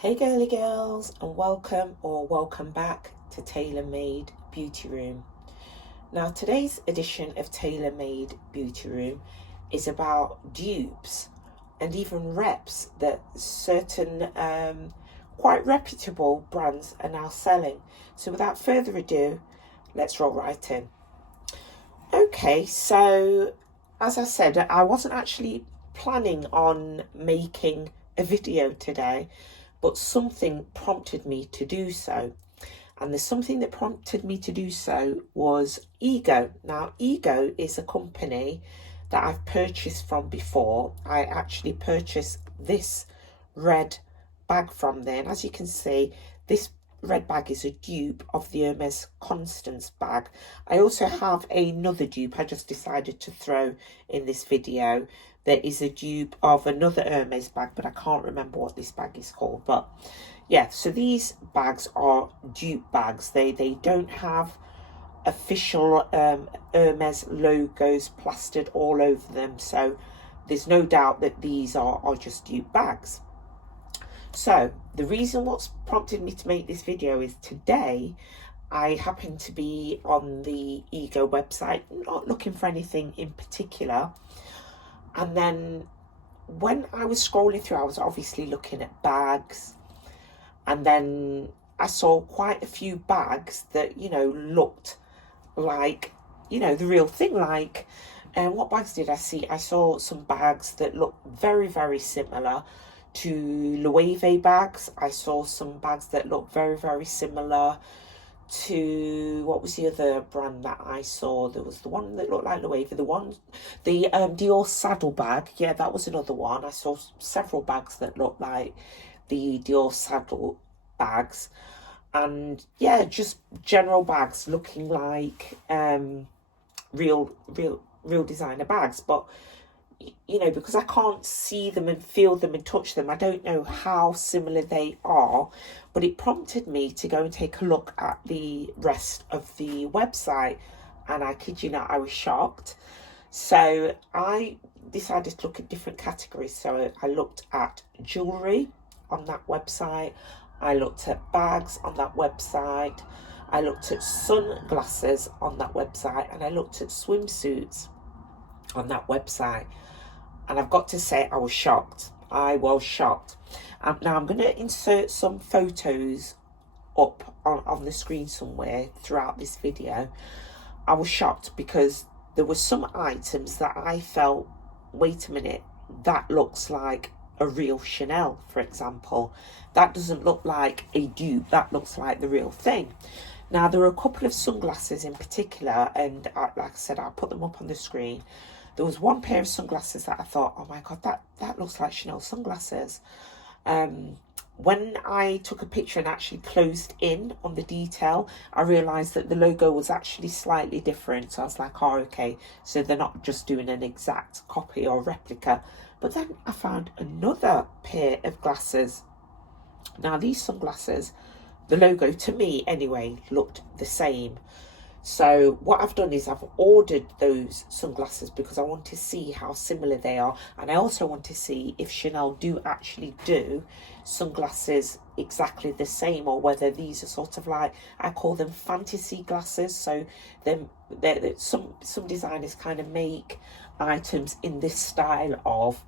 Hey girly girls, and welcome back to Tailor Made Beauty Room. Now today's edition of Tailor Made Beauty Room is about dupes and even reps that certain quite reputable brands are now selling. So without further ado, let's roll right in. Okay, so as I said, I wasn't actually planning on making a video today, but something prompted me to do so. And the something that prompted me to do so was Ego. Now, Ego is a company that I've purchased from before. I actually purchased this red bag from there. And as you can see, this red bag is a dupe of the Hermes Constance bag. I also have another dupe I just decided to throw in this video. There is a dupe of another Hermes bag, but I can't remember what this bag is called. But yeah, so these bags are dupe bags. They don't have official Hermes logos plastered all over them. So there's no doubt that these are just dupe bags. So the reason what's prompted me to make this video is today I happen to be on the Ego website, not looking for anything in particular. And then when I was scrolling through, I was obviously looking at bags. And then I saw quite a few bags that, looked like, the real thing. And what bags did I see? I saw some bags that looked very, very similar to Loewe bags. I saw some bags that looked very, very similar to, what was the other brand that I saw? There was the one that looked like Loewe, the Dior saddle bag. Yeah, that was another one. I saw several bags that looked like the Dior saddle bags. And yeah, just general bags looking like real designer bags. But because I can't see them and feel them and touch them, I don't know how similar they are. But it prompted me to go and take a look at the rest of the website. And I kid you not, I was shocked. So I decided to look at different categories. So I looked at jewellery on that website. I looked at bags on that website. I looked at sunglasses on that website. And I looked at swimsuits on that website. And I've got to say, I was shocked. I was shocked. Now I'm going to insert some photos up on the screen somewhere throughout this video. I was shocked because there were some items that I felt, wait a minute, that looks like a real Chanel, for example. That doesn't look like a dupe. That looks like the real thing. Now, there are a couple of sunglasses in particular, and like I said, I'll put them up on the screen. There was one pair of sunglasses that I thought, oh my God, that looks like Chanel sunglasses. When I took a picture and actually closed in on the detail, I realised that the logo was actually slightly different. So I was like, oh, okay, so they're not just doing an exact copy or replica. But then I found another pair of glasses. Now, these sunglasses, the logo, to me anyway, looked the same. So what I've done is I've ordered those sunglasses because I want to see how similar they are. And I also want to see if Chanel do actually do sunglasses exactly the same, or whether these are sort of like, I call them fantasy glasses. So some designers kind of make items in this style of,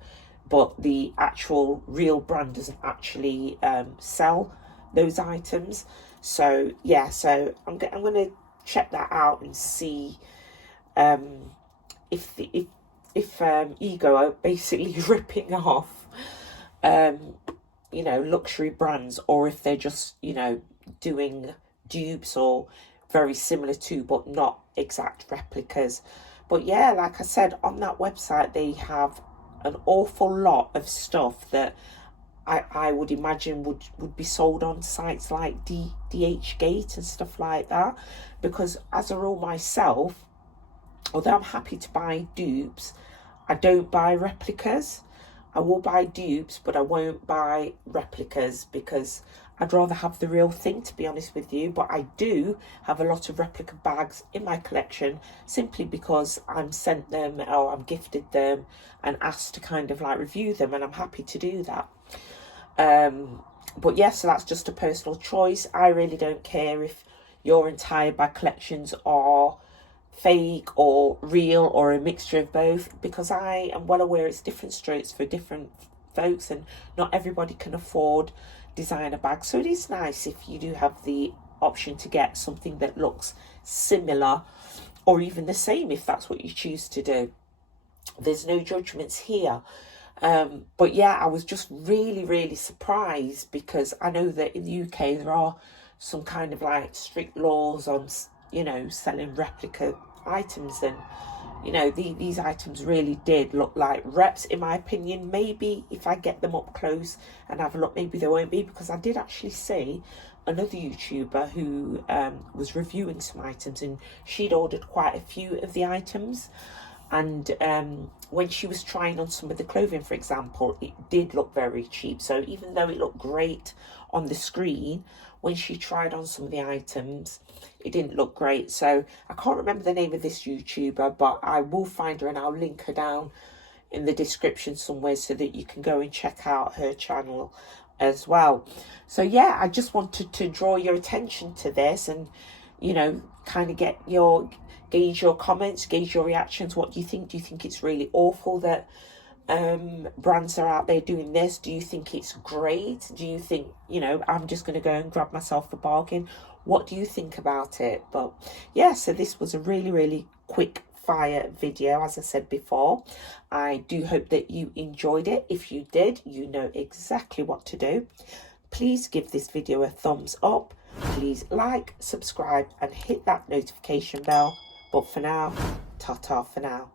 but the actual real brand doesn't actually sell those items. So yeah, so I'm going to check that out and see if Ego are basically ripping off luxury brands, or if they're just doing dupes or very similar to but not exact replicas. But yeah, like I said, on that website they have an awful lot of stuff that I would imagine would be sold on sites like DHgate and stuff like that. Because as a rule myself, although I'm happy to buy dupes, I don't buy replicas. I will buy dupes, but I won't buy replicas because I'd rather have the real thing, to be honest with you. But I do have a lot of replica bags in my collection simply because I'm sent them or I'm gifted them and asked to kind of like review them, and I'm happy to do that. But yes, so that's just a personal choice. I really don't care if your entire bag collections are fake or real or a mixture of both, because I am well aware it's different strokes for different folks and not everybody can afford designer bags. So it is nice if you do have the option to get something that looks similar or even the same if that's what you choose to do. There's no judgments here. But yeah, I was just really surprised, because I know that in the UK there are some kind of like strict laws on, you know, selling replica items, and you know, these items really did look like reps in my opinion. Maybe if I get them up close and have a look, maybe they won't be, because I did actually see another YouTuber who was reviewing some items, and she'd ordered quite a few of the items. And when she was trying on some of the clothing, for example, it did look very cheap. So even though it looked great on the screen, when she tried on some of the items, it didn't look great. So I can't remember the name of this YouTuber, but I will find her and I'll link her down in the description somewhere so that you can go and check out her channel as well. So yeah, I just wanted to draw your attention to this and, you know, kind of gauge your comments, gauge your reactions. What do you think? Do you think it's really awful that brands are out there doing this? Do you think it's great? Do you think, you know, I'm just going to go and grab myself a bargain? What do you think about it? But yeah, so this was a really quick fire video, as I said before. I do hope that you enjoyed it. If you did, you know exactly what to do. Please give this video a thumbs up. Please like, subscribe and hit that notification bell. But for now, ta-ta for now.